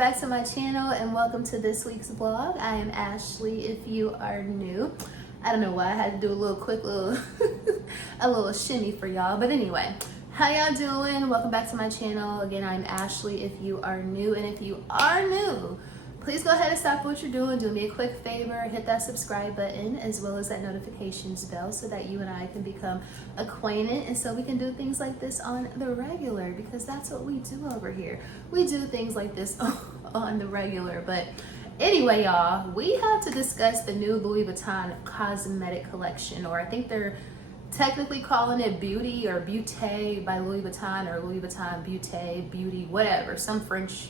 back to my channel and welcome to this week's vlog. I am Ashley if you are new. I don't know why I had to do a little shimmy for y'all, but anyway, how y'all doing? Welcome back to my channel. Again, I'm Ashley if you are new, and if you are new, please go ahead and stop what you're doing. Do me a quick favor, hit that subscribe button as well as that notifications bell so that you and I can become acquainted, and so we can do things like this on the regular, because that's what we do over here. We do things like this on the regular. But anyway, y'all, we have to discuss the new Louis Vuitton cosmetic collection, or I think they're technically calling it Beauty or Beauté by Louis Vuitton, or Louis Vuitton Beauté, Beauty, whatever, some French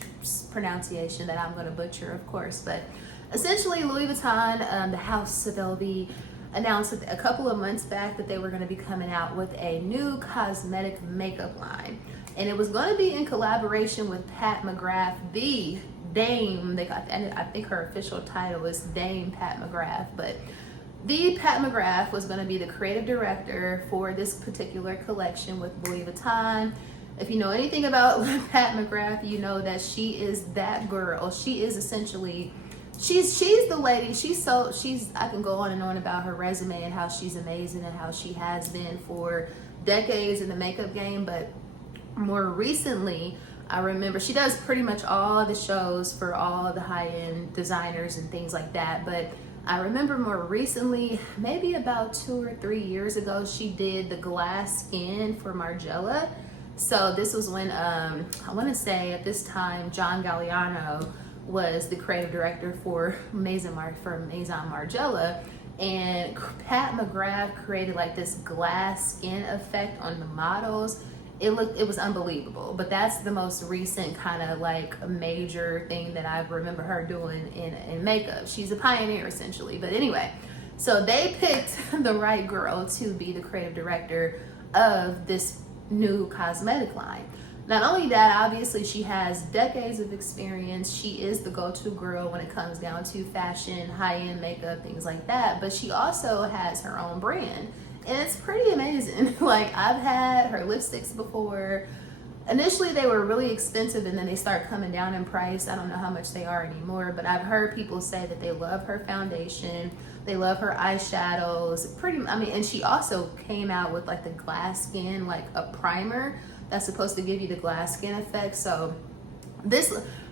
pronunciation that I'm going to butcher, of course. But essentially, Louis Vuitton, the House of LV, announced a couple of months back that they were going to be coming out with a new cosmetic makeup line, and it was going to be in collaboration with Pat McGrath, the Dame. I think her official title is Dame Pat McGrath, but the Pat McGrath was going to be the creative director for this particular collection with Louis Vuitton. If you know anything about Pat McGrath, you know that she is that girl. She is essentially, she's the lady. I can go on and on about her resume and how she's amazing and how she has been for decades in the makeup game. But more recently, I remember she does pretty much all the shows for all the high-end designers and things like that. But I remember more recently, maybe about 2 or 3 years ago, she did the glass skin for Margiela. So this was when, I want to say at this time, John Galliano was the creative director for Maison Margiela. And Pat McGrath created like this glass skin effect on the models. It was unbelievable. But that's the most recent kind of like major thing that I remember her doing in makeup. She's a pioneer essentially. But anyway, so they picked the right girl to be the creative director of this new cosmetic line. Not only that, obviously she has decades of experience. She is the go-to girl when it comes down to fashion, high-end makeup, things like that. But she also has her own brand. And it's pretty amazing. Like, I've had her lipsticks before. Initially, they were really expensive, and then they start coming down in price. I don't know how much they are anymore, but I've heard people say that they love her foundation. They love her eyeshadows. And she also came out with like the glass skin, like a primer that's supposed to give you the glass skin effect. So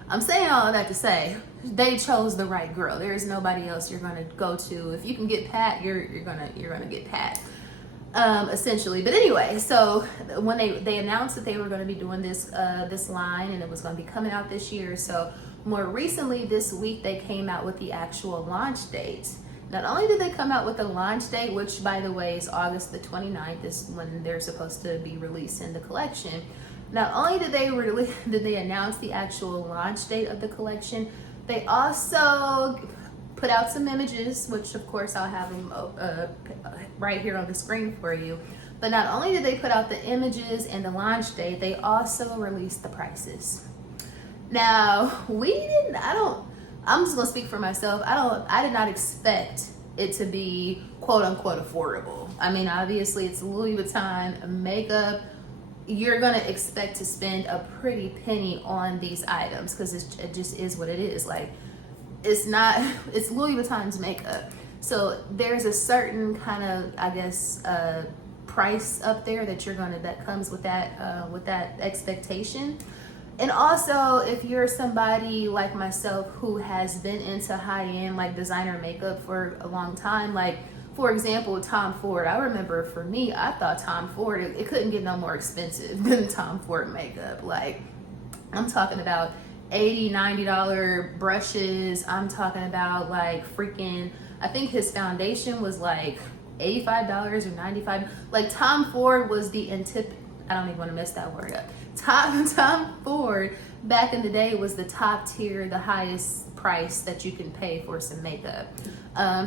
I'm saying all of that to say, they chose the right girl. There is nobody else you're gonna go to. If you can get Pat, you're gonna get Pat, essentially. But anyway, so when they announced that they were gonna be doing this line, and it was gonna be coming out this year. So more recently this week, they came out with the actual launch date. Not only did they come out with the launch date, which by the way is August the 29th, is when they're supposed to be releasing the collection. Not only did they announce the actual launch date of the collection, they also put out some images, which of course I'll have them right here on the screen for you. But not only did they put out the images and the launch date, they also released the prices. Now, I'm just gonna speak for myself. I did not expect it to be quote unquote affordable. I mean, obviously it's Louis Vuitton makeup. You're gonna expect to spend a pretty penny on these items, because it just is what it is. Like, it's Louis Vuitton's makeup. So there's a certain kind of, I guess, price up there that comes with that expectation. And also, if you're somebody like myself who has been into high-end like designer makeup for a long time, like for example, Tom Ford. I remember for me, I thought Tom Ford, it couldn't get no more expensive than Tom Ford makeup. Like, I'm talking about $80, $90 brushes. I'm talking about like freaking, I think his foundation was like $85 or $95. Like, Tom Ford was the I don't even want to mess that word up. Tom Ford back in the day was the top tier, the highest price that you can pay for some makeup.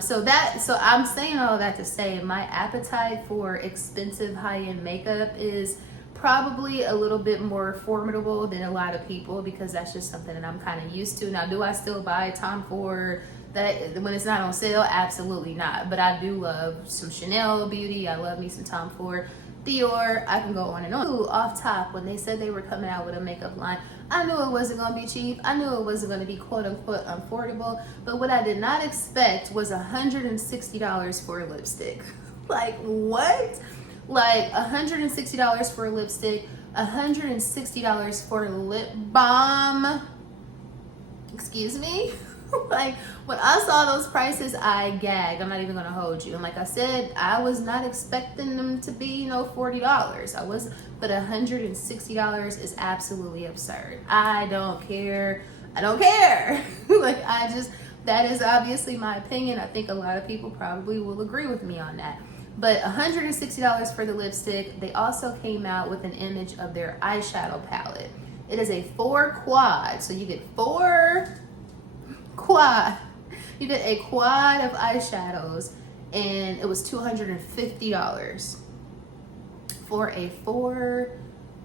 So I'm saying all that to say my appetite for expensive high-end makeup is probably a little bit more formidable than a lot of people, because that's just something that I'm kind of used to. Now, do I still buy Tom Ford That when it's not on sale, absolutely not. But I do love some Chanel beauty. I love me some Tom Ford, Dior. I can go on and on. Ooh, off top, when they said they were coming out with a makeup line, I knew it wasn't going to be cheap. I knew it wasn't going to be quote unquote affordable. But what I did not expect was $160 for a lipstick. Like what? Like $160 for a lipstick, $160 for a lip balm. Excuse me? Like when I saw those prices, I gagged. I'm not even gonna hold you. And like I said, I was not expecting them to be, you know, $40. But $160 is absolutely absurd. I don't care. Like that is obviously my opinion. I think a lot of people probably will agree with me on that. But $160 for the lipstick. They also came out with an image of their eyeshadow palette. It is a 4 quad, so you get 4 quad. You get a quad of eyeshadows, and it was $250 for a 4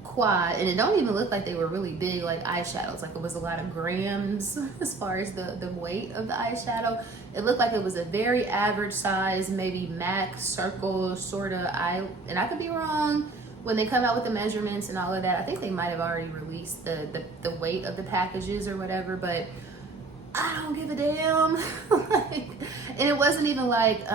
quad. And it don't even look like they were really big like eyeshadows. Like it was a lot of grams as far as the weight of the eyeshadow. It looked like it was a very average size, maybe MAC circle sort of eye. And I could be wrong. When they come out with the measurements and all of that, I think they might have already released the weight of the packages or whatever, but I don't give a damn. Like, and it wasn't even like,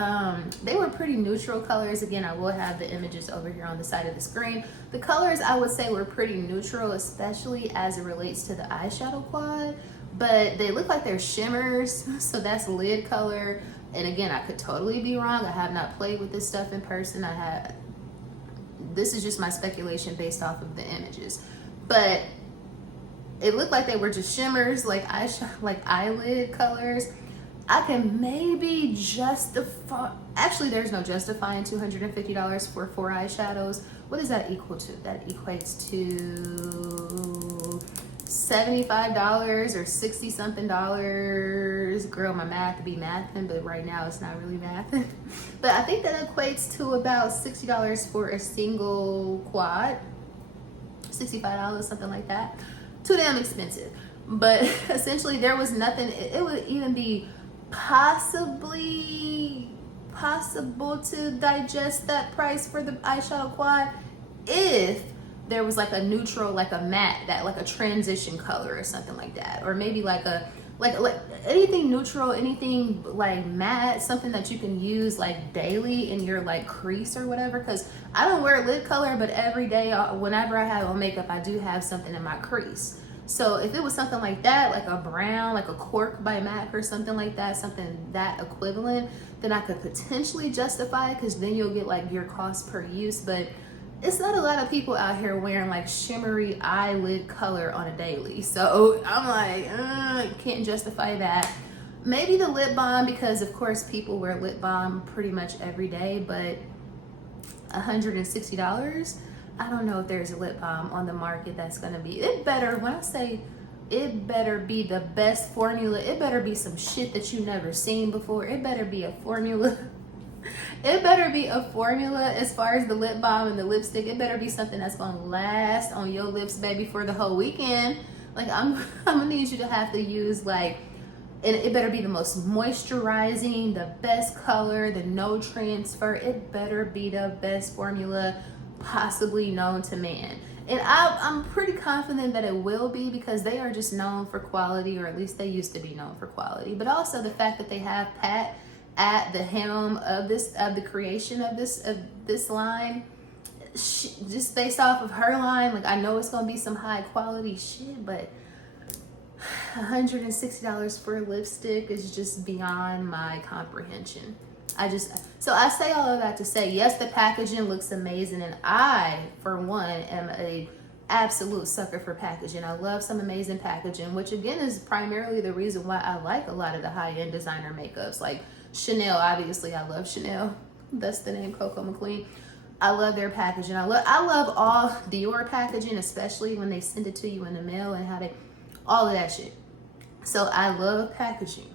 they were pretty neutral colors. Again, I will have the images over here on the side of the screen. The colors I would say were pretty neutral, especially as it relates to the eyeshadow quad, but they look like they're shimmers. So that's lid color. And again, I could totally be wrong. I have not played with this stuff in person. This is just my speculation based off of the images, but it looked like they were just shimmers, like eyelid colors. I can maybe justify, actually there's no justifying $250 for 4 eyeshadows. What does that equal to? That equates to $75 or 60 something dollars. Girl, my math be mathing, but right now it's not really mathing. But I think that equates to about $60 for a single quad. $65, something like that. Too damn expensive. But essentially there was nothing. It would even be possible to digest that price for the eyeshadow quad if there was like a neutral, like a matte, that like a transition color or something like that, or maybe like anything neutral, anything like matte, something that you can use like daily in your like crease or whatever. Because I don't wear lip color, but every day whenever I have on makeup, I do have something in my crease. So if it was something like that, like a brown, like a Cork by MAC or something like that, something that equivalent, then I could potentially justify it, because then you'll get like your cost per use. But it's not a lot of people out here wearing like shimmery eyelid color on a daily. So I'm like, can't justify that. Maybe the lip balm, because of course people wear lip balm pretty much every day, but $160, I don't know if there's a lip balm on the market that's gonna be, it better, when I say it better be the best formula, it better be some shit that you never seen before. It better be a formula. It better be a formula as far as the lip balm and the lipstick. It better be something that's gonna last on your lips, baby, for the whole weekend. Like I'm gonna need you to have to use like, and it better be the most moisturizing, the best color, the no transfer. It better be the best formula possibly known to man. And I'm pretty confident that it will be, because they are just known for quality, or at least they used to be known for quality. But also the fact that they have Pat at the helm of the creation of this line, just based off of her line, like I know it's gonna be some high quality shit, but $160 for a lipstick is just beyond my comprehension. So I say all of that to say, yes, the packaging looks amazing, and I, for one, am a absolute sucker for packaging. I love some amazing packaging, which again is primarily the reason why I like a lot of the high-end designer makeups, like Chanel. Obviously, I love Chanel. That's the name, COCOMCQUEEN. I love their packaging. I love all Dior packaging, especially when they send it to you in the mail and all of that shit. So I love packaging.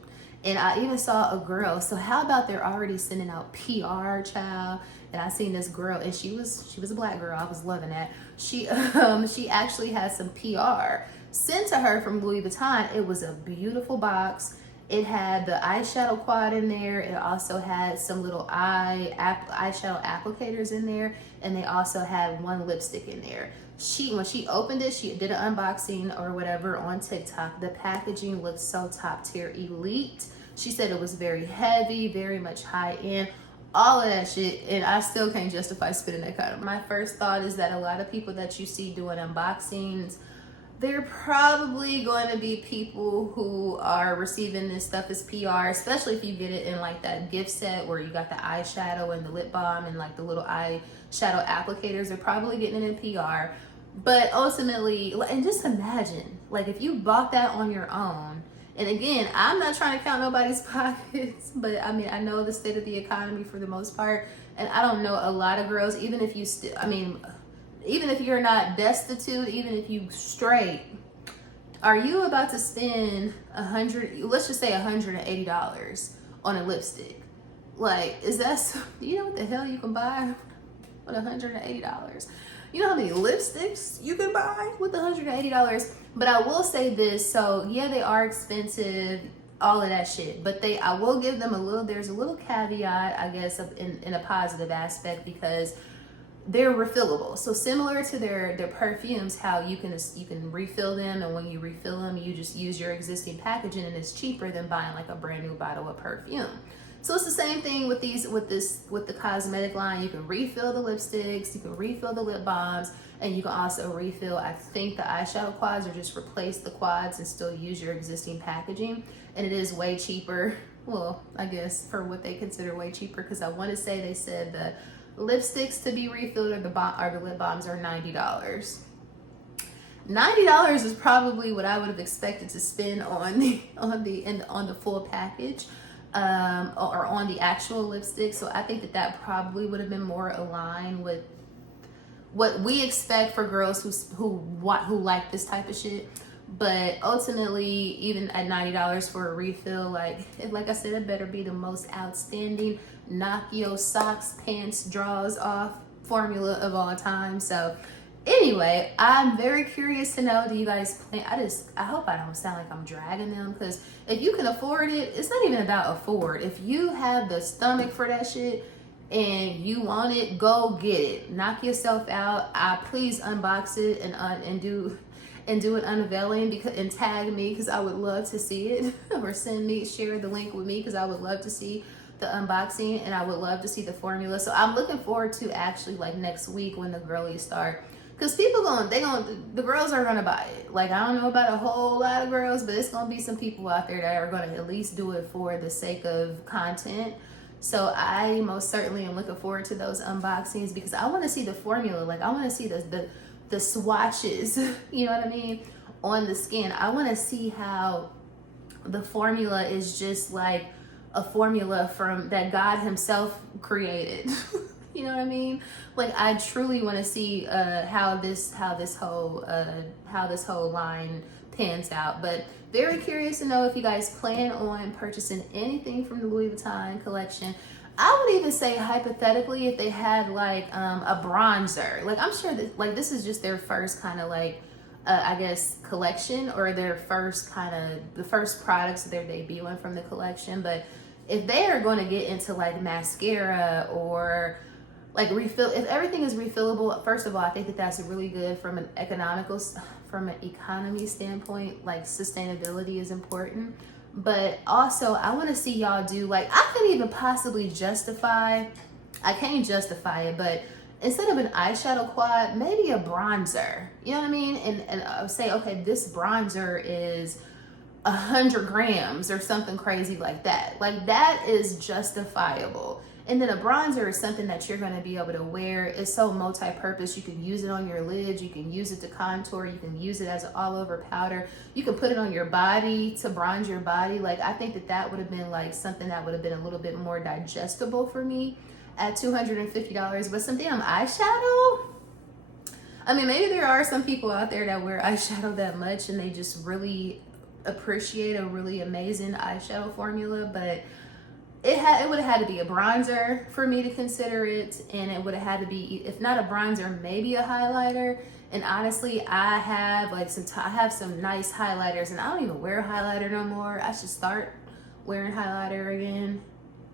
And I even saw a girl, so how about they're already sending out PR, child? And I seen this girl, and she was a black girl. I was loving that. She actually had some PR sent to her from Louis Vuitton. It was a beautiful box. It had the eyeshadow quad in there. It also had some little eyeshadow applicators in there, and they also had one lipstick in there. When she opened it, she did an unboxing or whatever on TikTok. The packaging looked so top tier elite. She said it was very heavy, very much high end, all of that shit, and I still can't justify spending that kind of. My first thought is that a lot of people that you see doing unboxings, they're probably going to be people who are receiving this stuff as PR, especially if you get it in like that gift set where you got the eyeshadow and the lip balm and like the little eyeshadow applicators. They're probably getting it in PR. But ultimately, and just imagine, like if you bought that on your own, and again, I'm not trying to count nobody's pockets, but I mean, I know the state of the economy for the most part, and I don't know a lot of girls, even if you still, I mean, even if you're not destitute, even if you straight, are you about to spend let's just say $180 on a lipstick? Like, is that, you know what the hell you can buy with $180? You know how many lipsticks you can buy with $180? But I will say this, so yeah, they are expensive, all of that shit, but I will give them there's a little caveat, I guess, in a positive aspect, because they're refillable. So similar to their perfumes, how you can refill them, and when you refill them, you just use your existing packaging, and it's cheaper than buying like a brand new bottle of perfume. So it's the same thing with the cosmetic line. You can refill the lipsticks, you can refill the lip balms, and you can also refill, I think, the eyeshadow quads, or just replace the quads and still use your existing packaging. And it is way cheaper. Well, I guess for what they consider way cheaper, because I want to say they said the lipsticks to be refilled or the lip balms are $90. $90 is probably what I would have expected to spend on the full package, or on the actual lipstick. So I think that probably would have been more aligned with what we expect for girls who like this type of shit. But ultimately, even at $90 for a refill, like I said, it better be the most outstanding knock your socks, pants, drawers off formula of all time. So anyway, I'm very curious to know, do you guys plan? I hope I don't sound like I'm dragging them, because if you can afford it, it's not even about afford. If you have the stomach for that shit and you want it, go get it. Knock yourself out. Please unbox it and do an unveiling, and tag me, because I would love to see it, or share the link with me, because I would love to see the unboxing, and I would love to see the formula. So I'm looking forward to actually like next week when the girlies start, because the girls are gonna buy it. Like, I don't know about a whole lot of girls, but it's gonna be some people out there that are gonna at least do it for the sake of content. So I most certainly am looking forward to those unboxings, because I want to see the formula. Like, I want to see the swatches, you know what I mean, on the skin. I want to see how the formula is just like a formula from that God himself created. You know what I mean? Like, I truly want to see how this whole line pans out. But very curious to know if you guys plan on purchasing anything from the Louis Vuitton collection. I would even say, hypothetically, if they had like a bronzer. Like, I'm sure that like this is just their first kind of like I guess collection, or their first the first products that they're debuting from the collection. But if they are going to get into like mascara, or like if everything is refillable, first of all, I think that's really good from an economy standpoint. Like, sustainability is important. But also, I want to see y'all do, like, I can't even possibly justify it, but instead of an eyeshadow quad, maybe a bronzer. You know what I mean? And I would say, okay, this bronzer is 100 grams or something crazy like that. Like, that is justifiable. And then a bronzer is something that you're going to be able to wear. It's so multi-purpose. You can use it on your lids. You can use it to contour. You can use it as an all-over powder. You can put it on your body to bronze your body. Like, I think that would have been like something that would have been a little bit more digestible for me at $250. But some damn eyeshadow? I mean, maybe there are some people out there that wear eyeshadow that much and they just really appreciate a really amazing eyeshadow formula, but it would have had to be a bronzer for me to consider it, and it would have had to be, if not a bronzer, maybe a highlighter. And honestly, I have some nice highlighters, and I don't even wear a highlighter no more. I should start wearing highlighter again.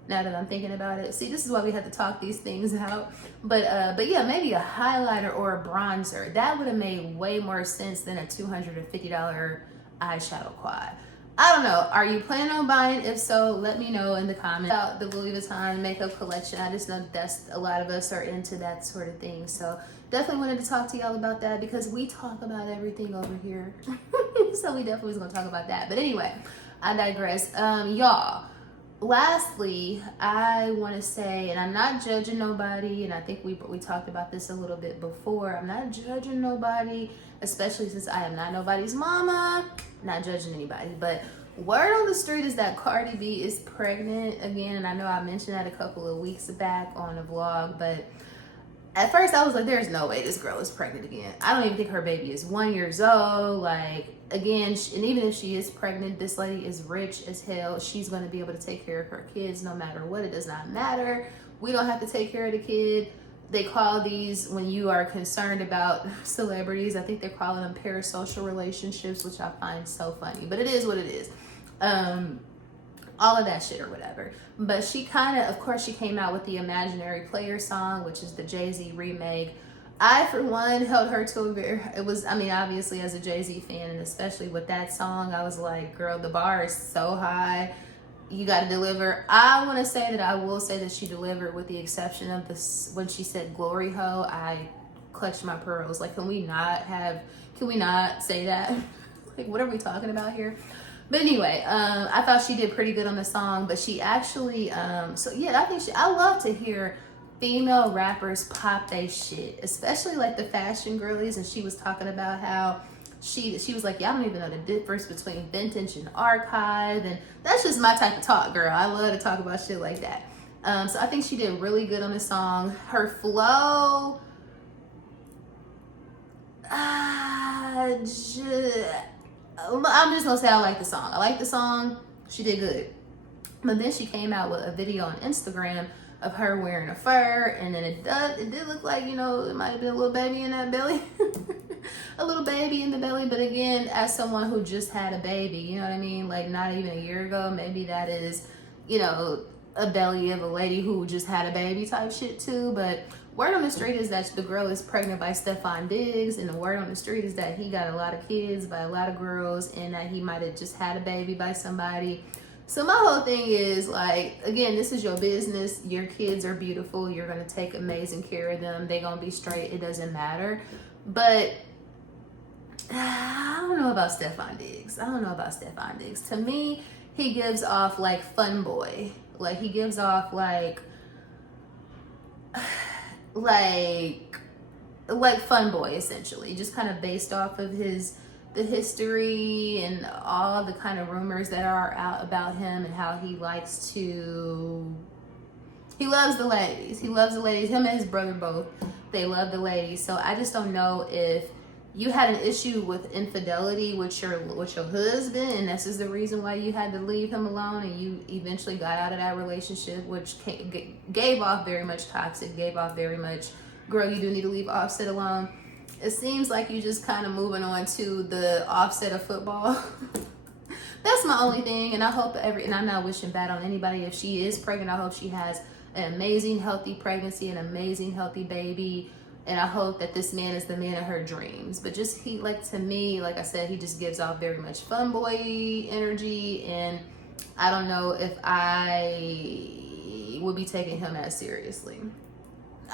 Now that I'm thinking about it. See, this is why we had to talk these things out. But yeah, maybe a highlighter or a bronzer. That would have made way more sense than a $250 eyeshadow quad. I don't know. Are you planning on buying? If so, let me know in the comments about the Louis Vuitton makeup collection. I just know that's a lot of us are into that sort of thing. So definitely wanted to talk to y'all about that because we talk about everything over here. So we definitely was going to talk about that. But anyway, I digress. Y'all, lastly, I want to say, and I'm not judging nobody, and I think we talked about this a little bit before. I'm not judging nobody, especially since I am not nobody's mama. Not judging anybody, but word on the street is that Cardi B is pregnant again. And I know I mentioned that a couple of weeks back on a vlog, but at first I was like, there's no way this girl is pregnant again. I don't even think her baby is 1 year old. Like, again, and even if she is pregnant, this lady is rich as hell. She's going to be able to take care of her kids no matter what. It does not matter. We don't have to take care of the kid. They call these, when you are concerned about celebrities, I think they're calling them parasocial relationships, which I find so funny, but it is what it is. All of that shit or whatever. But she kind of course, she came out with the Imaginary Player song, which is the Jay-Z remake. I, for one, held her to a very, I mean, obviously as a Jay-Z fan, and especially with that song, I was like, girl, the bar is so high. You got to deliver. I want to say that I will say that she delivered, with the exception of this, when she said glory hoe, I clutched my pearls. Like, can we not say that? Like, what are we talking about here? But anyway, I thought she did pretty good on the song, but she actually, so yeah, I love to hear female rappers pop they shit, especially like the fashion girlies. And she was talking about how she was like, yeah, I don't even know the difference between vintage and archive. And that's just my type of talk, girl. I love to talk about shit like that. So I think she did really good on the song. Her flow, I'm just gonna say I like the song. I like the song. She did good. But then she came out with a video on Instagram of her wearing a fur, and then it did look like, you know, it might have been a little baby in that belly. A little baby in the belly. But again, as someone who just had a baby, you know what I mean, like not even a year ago, maybe that is, you know, a belly of a lady who just had a baby type shit too. But word on the street is that the girl is pregnant by Stefan Diggs, and the word on the street is that he got a lot of kids by a lot of girls, and that he might have just had a baby by somebody. So my whole thing is, like, again, this is your business. Your kids are beautiful. You're going to take amazing care of them. They're going to be straight. It doesn't matter. But I don't know about Stefan Diggs. To me, he gives off like fun boy. Like, he gives off like fun boy, essentially. Just kind of based off of the history and all the kind of rumors that are out about him, and how he loves the ladies. Him and his brother both, they love the ladies. So I just don't know if you had an issue with infidelity with your husband, and this is the reason why you had to leave him alone, and you eventually got out of that relationship, which gave off very much toxic, gave off very much, girl, you do need to leave Offset alone. It seems like you just kind of moving on to the Offset of football. That's my only thing. And I hope and I'm not wishing bad on anybody. If she is pregnant, I hope she has an amazing, healthy pregnancy, an amazing, healthy baby. And I hope that this man is the man of her dreams. But just, to me, like I said, he just gives off very much fun boy energy. And I don't know if I would be taking him as seriously.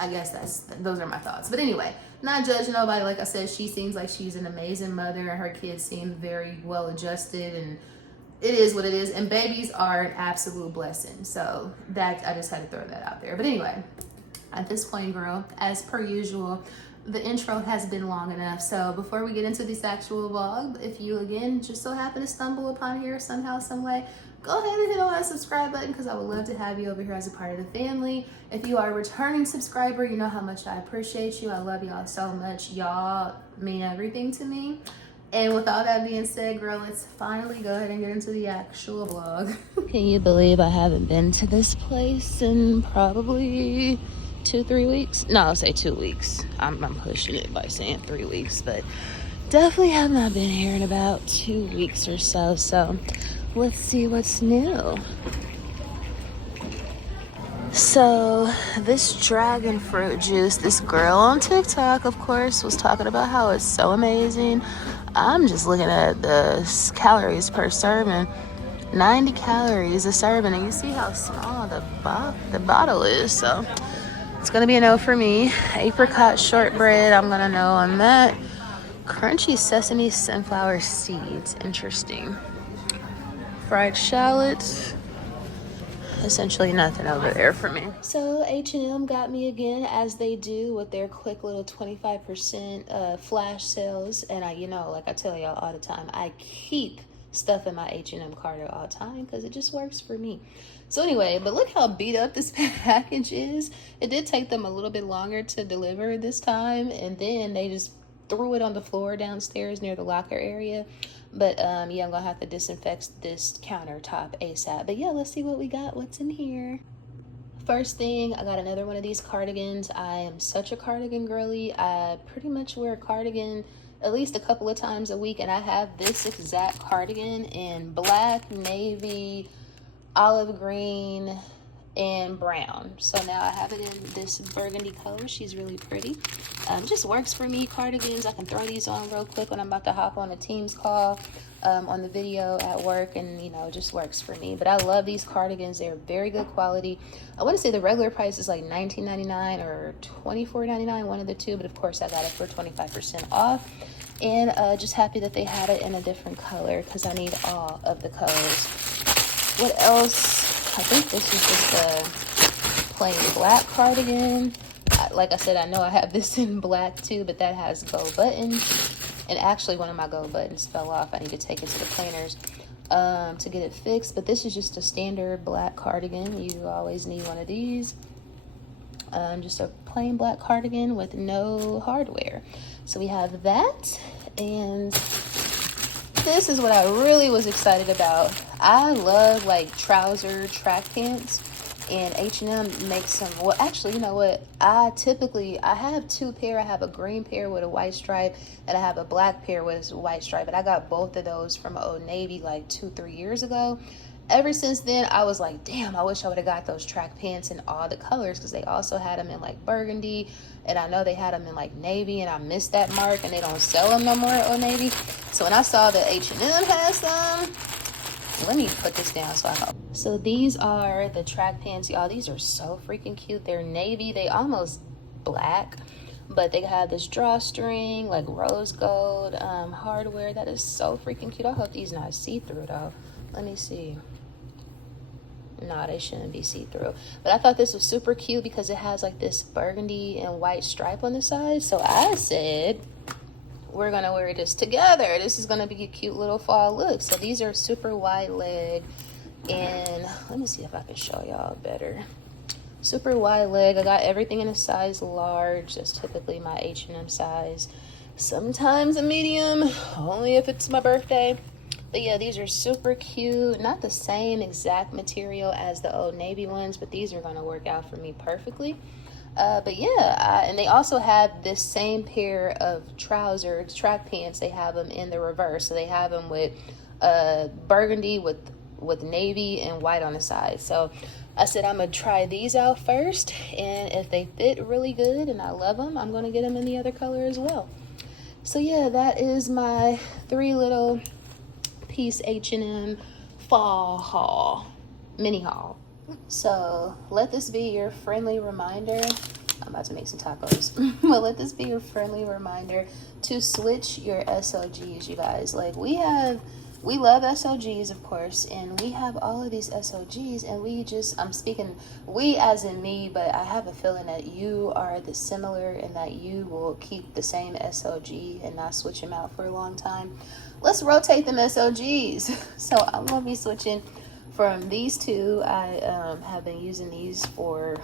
I guess those are my thoughts. But anyway, not judging nobody. Like I said, she seems like she's an amazing mother, and her kids seem very well adjusted, and it is what it is. And babies are an absolute blessing. So that, I just had to throw that out there. But anyway, at this point, girl, as per usual, the intro has been long enough. So before we get into this actual vlog, if you again just so happen to stumble upon here somehow, some way, go ahead and hit on that subscribe button, because I would love to have you over here as a part of the family. If you are a returning subscriber, you know how much I appreciate you. I love y'all so much. Y'all mean everything to me. And with all that being said, girl, let's finally go ahead and get into the actual vlog. Can you believe I haven't been to this place in probably 2-3 weeks? No, I'll say 2 weeks. I'm pushing it by saying 3 weeks, but definitely have not been here in about 2 weeks or so. So let's see what's new. So this dragon fruit juice, this girl on TikTok, of course, was talking about how it's so amazing. I'm just looking at the calories per serving. 90 calories a serving, and you see how small the bottle is, so it's gonna be a no for me. Apricot shortbread, I'm gonna no on that. Crunchy sesame sunflower seeds, interesting. Fried shallots, essentially nothing over there for me. So H&M got me again, as they do with their quick little 25% flash sales. And I, like I tell y'all all the time, I keep stuff in my H&M cart all the time because it just works for me. So anyway, but look how beat up this package is. It did take them a little bit longer to deliver this time, and then they just threw it on the floor downstairs near the locker area. But yeah, I'm gonna have to disinfect this countertop ASAP. But yeah, let's see what we got, what's in here. First thing, I got another one of these cardigans. I am such a cardigan girly. I pretty much wear a cardigan at least a couple of times a week, and I have this exact cardigan in black, navy, olive green, and brown. So now I have it in this burgundy color. She's really pretty. Just works for me. Cardigans, I can throw these on real quick when I'm about to hop on a Teams call on the video at work, and just works for me. But I love these cardigans. They're very good quality. I want to say the regular price is like $19.99 or $24.99, one of the two, but of course I got it for 25% off. And just happy that they had it in a different color because I need all of the colors. What else? I think this is just a plain black cardigan. Like I said, I know I have this in black too, but that has gold buttons. And actually one of my gold buttons fell off. I need to take it to the cleaners to get it fixed. But this is just a standard black cardigan. You always need one of these. Just a plain black cardigan with no hardware. So we have that. And this is what I really was excited about. I love like trouser track pants, and H&M makes them. Well, actually, you know what? I have two pair. I have a green pair with a white stripe, and I have a black pair with a white stripe. And I got both of those from Old Navy like 2-3 years ago. Ever since then, I was like, damn, I wish I would have got those track pants in all the colors, because they also had them in like burgundy, and I know they had them in like navy, and I missed that mark, and they don't sell them no more at Old Navy. So when I saw that H&M has some, let me put this down so I know. So these are the track pants, y'all. These are so freaking cute. They're navy, they almost black, but they have this drawstring, like rose gold hardware. That is so freaking cute. I hope these not see-through though. Let me see. No, they shouldn't be see-through. But I thought this was super cute because it has like this burgundy and white stripe on the side. So I said, we're gonna wear this together. This is gonna be a cute little fall look. So these are super wide leg, and let me see if I can show y'all better. Super wide leg. I got everything in a size large. That's typically my H&M size. Sometimes a medium, only if it's my birthday. But yeah, these are super cute. Not the same exact material as the Old Navy ones, but these are gonna work out for me perfectly. But yeah, and they also have this same pair of trousers, track pants. They have them in the reverse. So they have them with burgundy with navy and white on the side. So I said I'm gonna try these out first, and if they fit really good and I love them, I'm gonna get them in the other color as well. So yeah, that is my 3 little piece H&M fall haul, mini haul. So let this be your friendly reminder. I'm about to make some tacos. But let this be your friendly reminder to switch your SOGs, you guys. Like we love SOGs, of course, and we have all of these SOGs, and I'm speaking we as in me, but I have a feeling that you are the similar, and that you will keep the same SOG and not switch them out for a long time. Let's rotate them SOGs. So I'm gonna be switching from these two. I have been using these for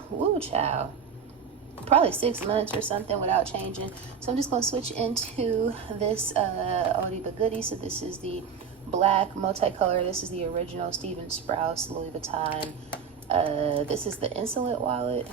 probably 6 months or something without changing. So I'm just gonna switch into this oldie but goodie. So this is the black multicolor. This is the original Steven Sprouse Louis Vuitton. This is the Insolent wallet.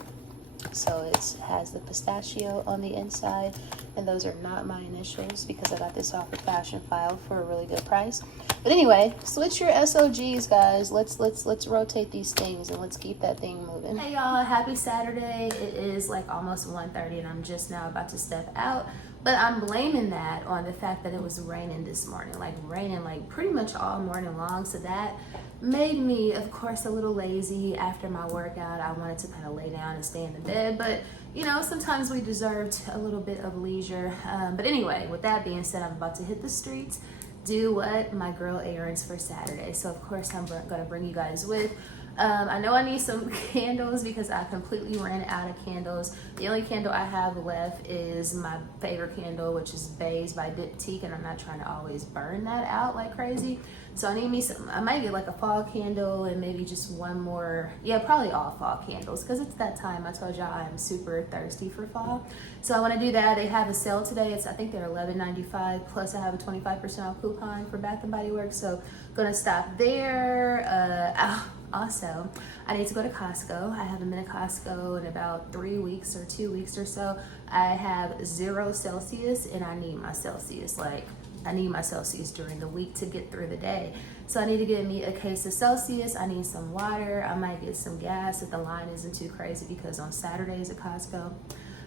So it has the pistachio on the inside, and those are not my initials because I got this off of Fashion File for a really good price. But anyway, switch your SOGs, guys. Let's rotate these things and let's keep that thing moving. Hey y'all, happy Saturday. It is like almost 1:30 and I'm just now about to step out. But I'm blaming that on the fact that it was raining this morning, like raining like pretty much all morning long. So that made me, of course, a little lazy after my workout. I wanted to kind of lay down and stay in the bed, but you know, sometimes we deserved a little bit of leisure. But anyway, with that being said, I'm about to hit the streets, do what? My girl errands for Saturday. So of course I'm gonna bring you guys with. I know I need some candles because I completely ran out of candles. The only candle I have left is my favorite candle, which is Beige by Diptyque, and I'm not trying to always burn that out like crazy. So I need me some, I might get like a fall candle and maybe just one more, yeah, probably all fall candles because it's that time. I told y'all I'm super thirsty for fall. So I want to do that. They have a sale today. I think they're $11.95 plus I have a 25% off coupon for Bath and Body Works. So gonna stop there. Also, I need to go to Costco. I haven't been to Costco in about 3 weeks or 2 weeks or so. I have 0 Celsius and I need my Celsius. Like, I need my Celsius during the week to get through the day. So I need to get me a case of Celsius. I need some water. I might get some gas if the line isn't too crazy because on Saturdays at Costco,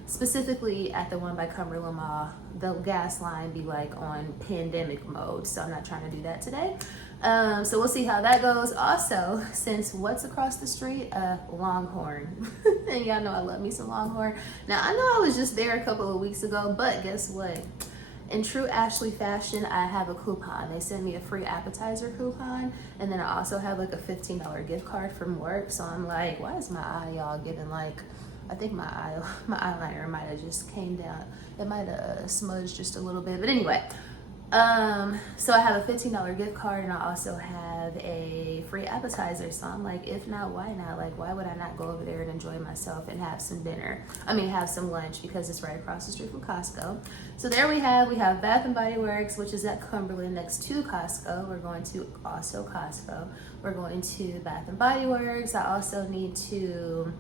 specifically at the one by Cumberland Mall, the gas line be like on pandemic mode. So I'm not trying to do that today. So we'll see how that goes. Also, since what's across the street? Longhorn. And y'all know I love me some Longhorn. Now, I know I was just there a couple of weeks ago, but guess what? In true Ashley fashion, I have a coupon. They sent me a free appetizer coupon, and then I also have like a $15 gift card from work. So I'm like, why is my eye, y'all, giving like, I think my eyeliner might have just came down. It might have smudged just a little bit, but anyway. So I have a $15 gift card and I also have a free appetizer. So I'm like, if not, why not? Like, why would I not go over there and enjoy myself and have some dinner? Have some lunch because it's right across the street from Costco. So there we have Bath and Body Works, which is at Cumberland next to Costco. We're going to also Costco. We're going to Bath and Body Works. I also need to,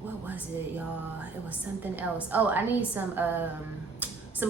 what was it, y'all? It was something else. Oh, I need some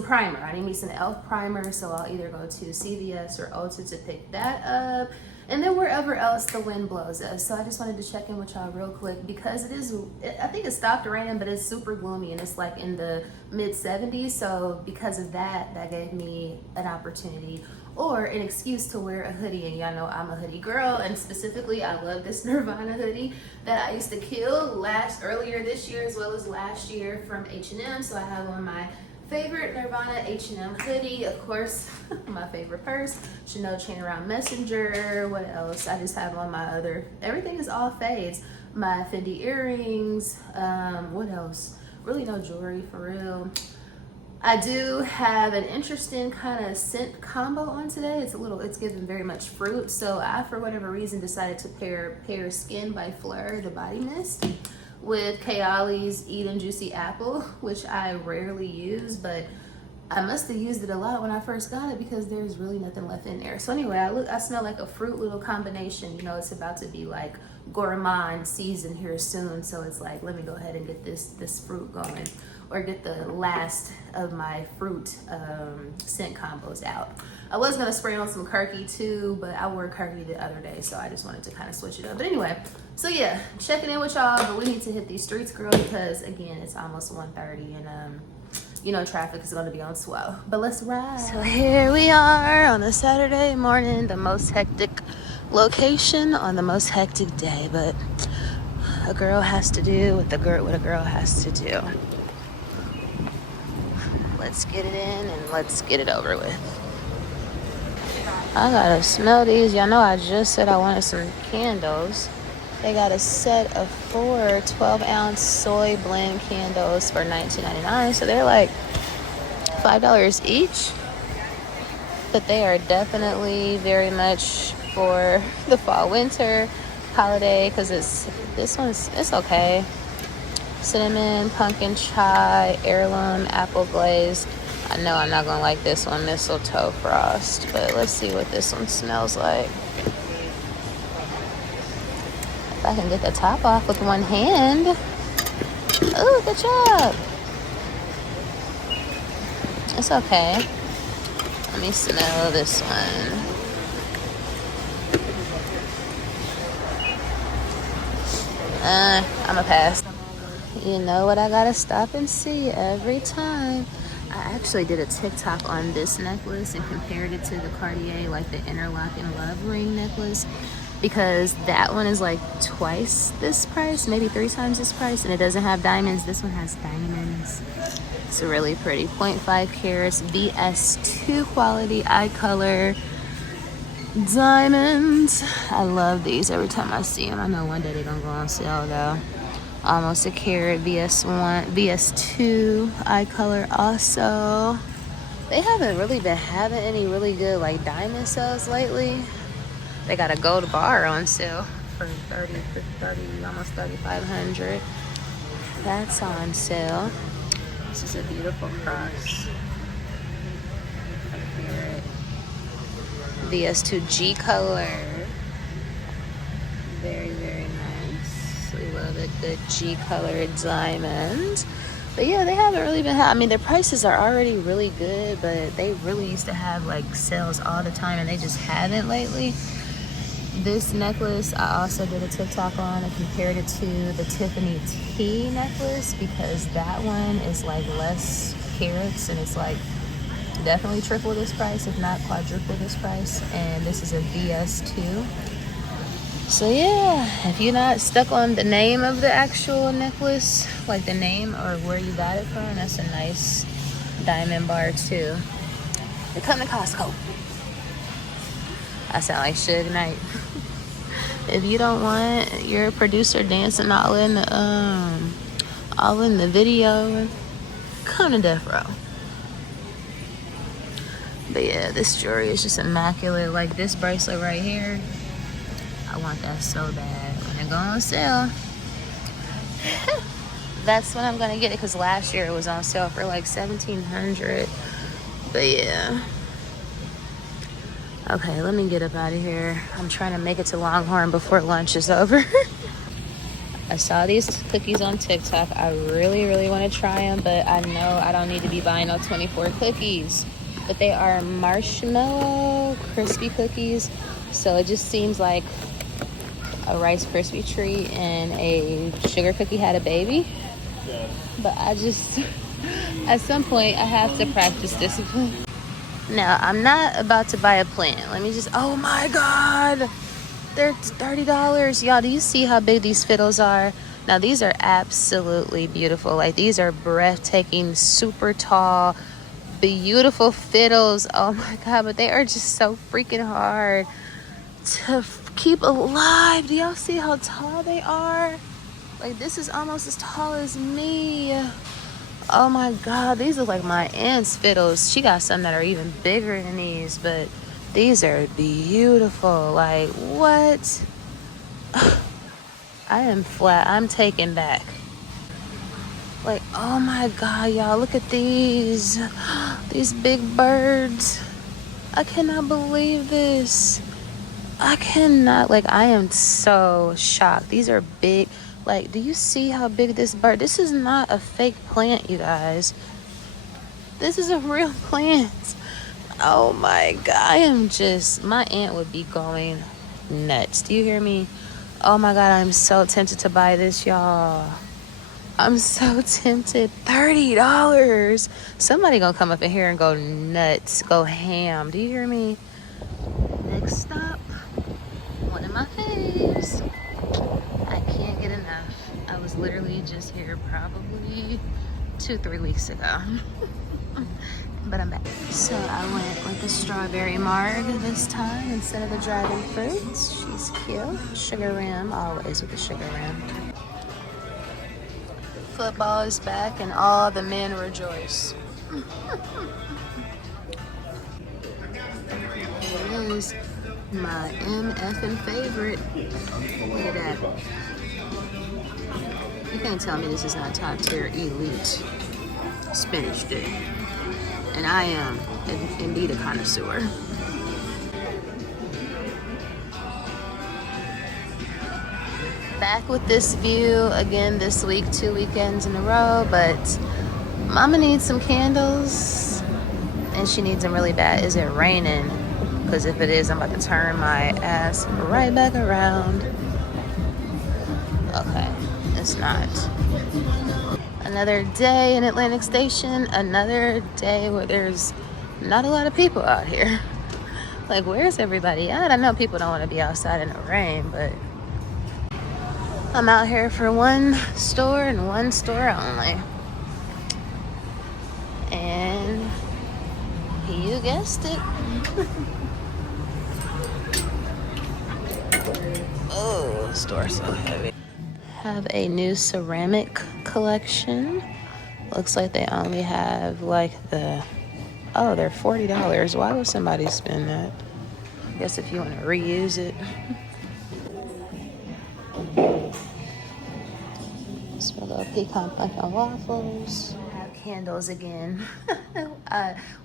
primer. I need me some e.l.f. primer, so I'll either go to CVS or Ulta to pick that up, and then wherever else the wind blows us. So I just wanted to check in with y'all real quick because I think it stopped raining, but it's super gloomy and it's like in the mid 70s. So because of that, that gave me an opportunity or an excuse to wear a hoodie. And y'all know I'm a hoodie girl, and specifically I love this Nirvana hoodie that I used to kill earlier this year as well as last year from H&M. So I have on my favorite Nirvana H&M hoodie, of course, my favorite purse, Chanel chain around messenger. What else? I just have on my other, everything is all fades. My Fendi earrings, what else? Really no jewelry for real. I do have an interesting kind of scent combo on today. It's given very much fruit. So I, for whatever reason, decided to pair Skin by Fleur, the body mist, with Kayali's Eden Juicy Apple, which I rarely use, but I must have used it a lot when I first got it because there's really nothing left in there. So anyway, I smell like a fruit little combination. You know, it's about to be like gourmand season here soon. So it's like, let me go ahead and get this fruit going, or get the last of my fruit scent combos out. I was gonna spray on some Kirky too, but I wore Kirky the other day, so I just wanted to kind of switch it up. But anyway, so yeah, checking in with y'all, but we need to hit these streets, girl, because again, it's almost 1:30 and you know, traffic is gonna be on swell. But let's ride. So here we are on a Saturday morning, the most hectic location on the most hectic day, but a girl has to do what a girl has to do. Let's get it in and let's get it over with. I gotta smell these. Y'all know I just said I wanted some candles. They got a set of 4 12-ounce soy blend candles for $19.99. So they're like $5 each. But they are definitely very much for the fall winter holiday, because it's okay. Cinnamon, pumpkin chai, heirloom, apple glaze. I know I'm not gonna like this one, mistletoe frost, but let's see what this one smells like. If I can get the top off with one hand. Oh, good job. It's okay. Let me smell this one. I'm a pass. You know what I gotta stop and see every time? I actually did a TikTok on this necklace and compared it to the Cartier, like the interlocking love ring necklace, because that one is like twice this price, maybe 3 times this price, and it doesn't have diamonds. This one has diamonds. It's really pretty. 0.5 carats, VS2 quality, eye color, diamonds. I love these every time I see them. I know one day they're gonna go on sale though. Almost a carat, VS1, VS2, eye color also. They haven't really been having any really good like diamond sales lately. They got a gold bar on sale for 30, almost 3,500. That's on sale. This is a beautiful cross. A carat. VS2G color. Very, very nice. We love a good G colored diamond. But yeah, they haven't really been I mean, their prices are already really good, but they really used to have like sales all the time, and they just haven't lately. This necklace I also did a TikTok on and compared it to the Tiffany T necklace, because that one is like less carats and it's like definitely triple this price, if not quadruple this price, and this is a VS2. So yeah, if you're not stuck on the name of the actual necklace, like the name or where you got it from, that's a nice diamond bar too. They come to Costco. I sound like Suge Knight. If you don't want your producer dancing all in the video, come to Death Row. But yeah, this jewelry is just immaculate. Like this bracelet right here, I want that so bad. When it go on sale, that's when I'm gonna get it, because last year it was on sale for like $1,700. But yeah. Okay, let me get up out of here. I'm trying to make it to Longhorn before lunch is over. I saw these cookies on TikTok. I really, really want to try them, but I know I don't need to be buying no 24 cookies. But they are marshmallow crispy cookies. So it just seems like a Rice Krispie treat and a sugar cookie had a baby. But I just, at some point, I have to practice discipline. Now, I'm not about to buy a plant. Let me just, oh my God. They're $30. Y'all, do you see how big these fiddles are? Now, these are absolutely beautiful. Like, these are breathtaking, super tall, beautiful fiddles. Oh my God, but they are just so freaking hard to keep alive. Do y'all see how tall they are? Like, this is almost as tall as me. Oh my God, these look like my aunt's fiddles. She got some that are even bigger than these, but these are beautiful. Like, what? I am flat. I'm taken back. Like, oh my God, y'all, look at these. These big birds. I cannot believe this. I cannot, like, I am so shocked. These are big. Like, do you see how big this bird? This is not a fake plant, you guys. This is a real plant. Oh my God, I am just, my aunt would be going nuts. Do you hear me? Oh my God, I'm so tempted to buy this, y'all. I'm so tempted. $30. Somebody gonna come up in here and go nuts, go ham. Do you hear me? Next stop, one of my faves. I can't get enough. I was literally just here probably 2-3 weeks ago. But I'm back. So I went with the strawberry marg this time instead of the dragon fruit. She's cute. Sugar rim, always with the sugar rim. Football is back and all the men rejoice. Here is my MFing favorite. Look at that. You can't tell me this is not top tier elite spinach dip. And I am indeed a connoisseur. Back with this view again this week, 2 weekends in a row, but Mama needs some candles and she needs them really bad. Is it raining? Because if it is, I'm about to turn my ass right back around. Okay, it's not. Another day in Atlantic Station, another day where there's not a lot of people out here. Like, where's everybody at? I know people don't want to be outside in the rain, but I'm out here for one store and one store only. And you guessed it. Oh, store's so heavy. Have a new ceramic collection. Looks like they only have like the, oh, they're $40. Why would somebody spend that? I guess if you want to reuse it. Just a little pecan pumpkin waffles. I have candles again.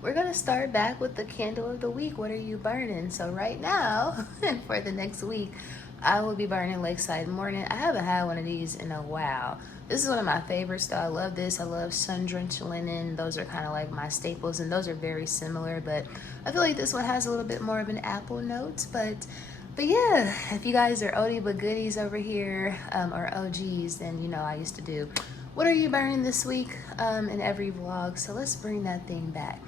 We're gonna start back with the candle of the week. What are you burning? So right now, and for the next week, I will be burning Lakeside Morning. I haven't had one of these in a while. This is one of my favorites though. I love this. I love sun-drenched linen. Those are kind of like my staples, and those are very similar, but I feel like this one has a little bit more of an apple note. But yeah, if you guys are oldie but goodies over here, or OGs, then you know I used to do what are you burning this week in every vlog. So let's bring that thing back.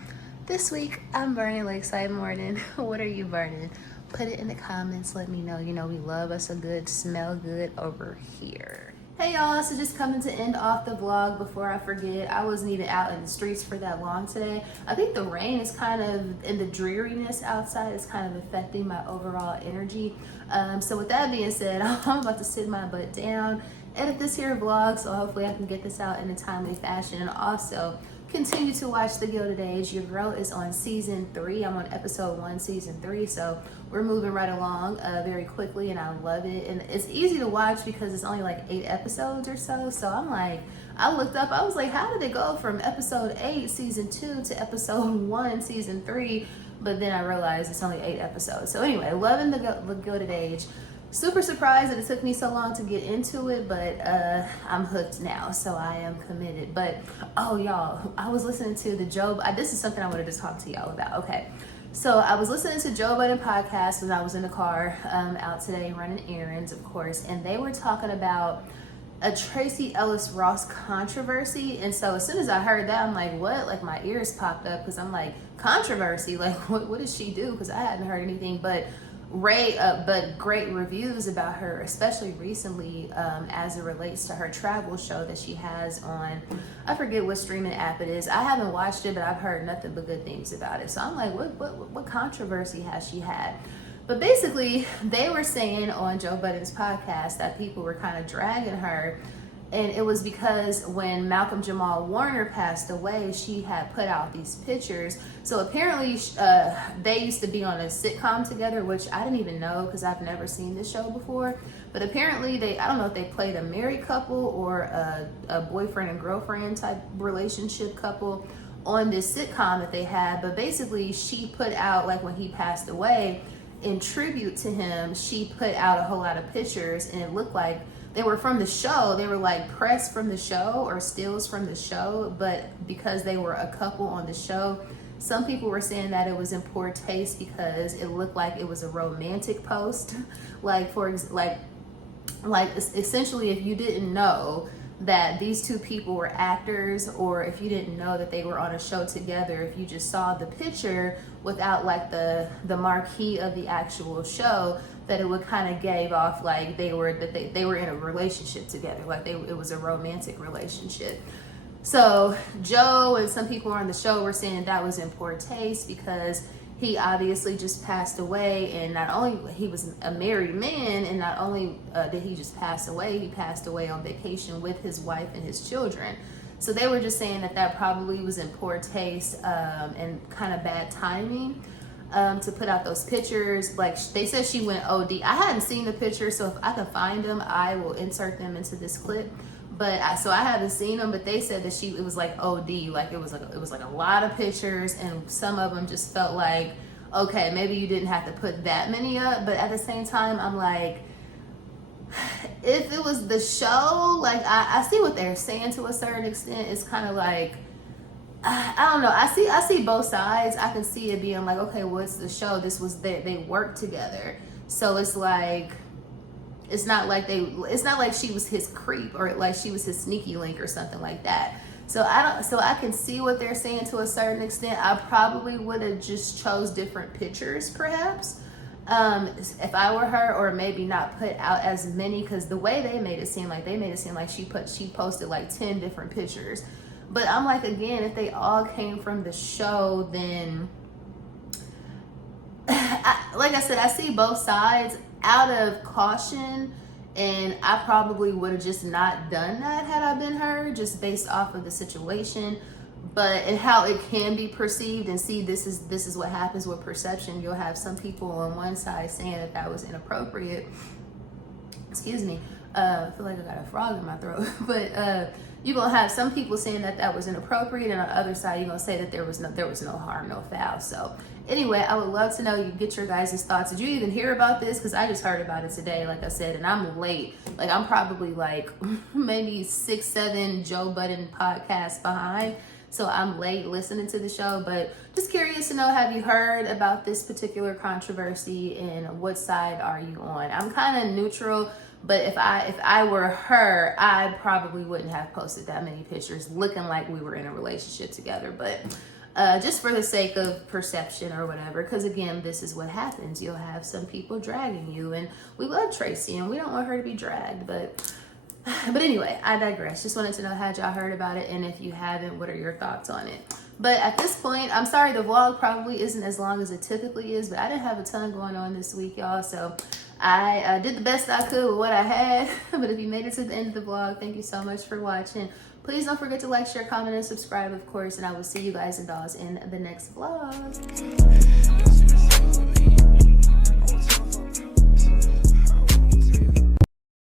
This week I'm burning Lakeside Morning. What are you burning? Put it in the comments. Let me know. You know we love us a good smell good over here. Hey y'all, so just coming to end off the vlog before I forget. I wasn't even out in the streets for that long today. I think the rain is kind of, and the dreariness outside is kind of affecting my overall energy. So with that being said, I'm about to sit my butt down, edit this here vlog, so hopefully I can get this out in a timely fashion. And also continue to watch The Gilded Age. Your girl is on season 3. I'm on episode 1, season 3. So we're moving right along very quickly, and I love it. And it's easy to watch because it's only like 8 episodes or so. So I'm like, I looked up, I was like, how did it go from episode 8, season 2 to episode 1, season 3? But then I realized it's only 8 episodes. So anyway, loving The Gilded Age. Super surprised that it took me so long to get into it, but I'm hooked now, so I am committed. But oh y'all, I was listening to the Joe, this is something I wanted to talk to y'all about. Okay, so I was listening to Joe Budden podcast when I was in the car out today running errands, of course, and they were talking about a Tracee Ellis Ross controversy. And so as soon as I heard that, I'm like, what? Like my ears popped up, because I'm like, controversy? Like what did she do? Because I hadn't heard anything but great reviews about her, especially recently as it relates to her travel show that she has on, I forget what streaming app it is. I haven't watched it, but I've heard nothing but good things about it. So I'm like, what controversy has she had? But basically, they were saying on Joe Budden's podcast that people were kind of dragging her. And it was because when Malcolm Jamal Warner passed away, she had put out these pictures. So apparently they used to be on a sitcom together, which I didn't even know because I've never seen this show before. But apparently I don't know if they played a married couple or a boyfriend and girlfriend type relationship couple on this sitcom that they had. But basically she put out, like when he passed away, in tribute to him, she put out a whole lot of pictures, and it looked like they were from the show. They were like pressed from the show or stills from the show, but because they were a couple on the show, some people were saying that it was in poor taste because it looked like it was a romantic post. Like essentially, if you didn't know that these two people were actors, or if you didn't know that they were on a show together, if you just saw the picture without like the marquee of the actual show, that it would kind of gave off like they were in a relationship together, like it was a romantic relationship. So Joe and some people on the show were saying that was in poor taste because he obviously just passed away, and not only he was a married man, and not only did he just pass away, he passed away on vacation with his wife and his children. So they were just saying that probably was in poor taste and kind of bad timing to put out those pictures. Like they said she went OD. I hadn't seen the pictures, so if I can find them, I will insert them into this clip. But so I haven't seen them, but they said that it was like OD, like it was like a lot of pictures, and some of them just felt like, okay, maybe you didn't have to put that many up. But at the same time, I'm like, if it was the show, like I see what they're saying to a certain extent. It's kind of like, I don't know. I see both sides. I can see it being like, okay, well, it's the show. This was they worked together, so it's like, it's not like she was his creep or like she was his sneaky link or something like that. So I can see what they're saying to a certain extent. I probably would have just chose different pictures, perhaps, if I were her, or maybe not put out as many, because the way they made it seem like she posted like 10 different pictures. But I'm like, again, if they all came from the show, then like I said, I see both sides. Out of caution, and I probably would have just not done that had I been her, just based off of the situation, and how it can be perceived. And see, this is what happens with perception. You'll have some people on one side saying that was inappropriate. Excuse me. I feel like I got a frog in my throat. But you're gonna have some people saying that was inappropriate, and on the other side, you're gonna say that there was no harm, no foul. So anyway, I would love to know, you get your guys' thoughts. Did you even hear about this? Because I just heard about it today, like I said, and I'm late. Like, I'm probably like maybe 6-7 Joe Budden podcasts behind. So I'm late listening to the show, but just curious to know, have you heard about this particular controversy, and what side are you on? I'm kind of neutral, but if I were her, I probably wouldn't have posted that many pictures looking like we were in a relationship together. But just for the sake of perception or whatever, because again, this is what happens. You'll have some people dragging you, and we love Tracee and we don't want her to be dragged. But anyway, I digress. Just wanted to know, had y'all heard about it, and if you haven't, what are your thoughts on it? But at this point, I'm sorry, the vlog probably isn't as long as it typically is, but I didn't have a ton going on this week, y'all. So I did the best I could with what I had. But if you made it to the end of the vlog, thank you so much for watching. Please don't forget to like, share, comment, and subscribe, of course. And I will see you guys and dolls in the next vlog.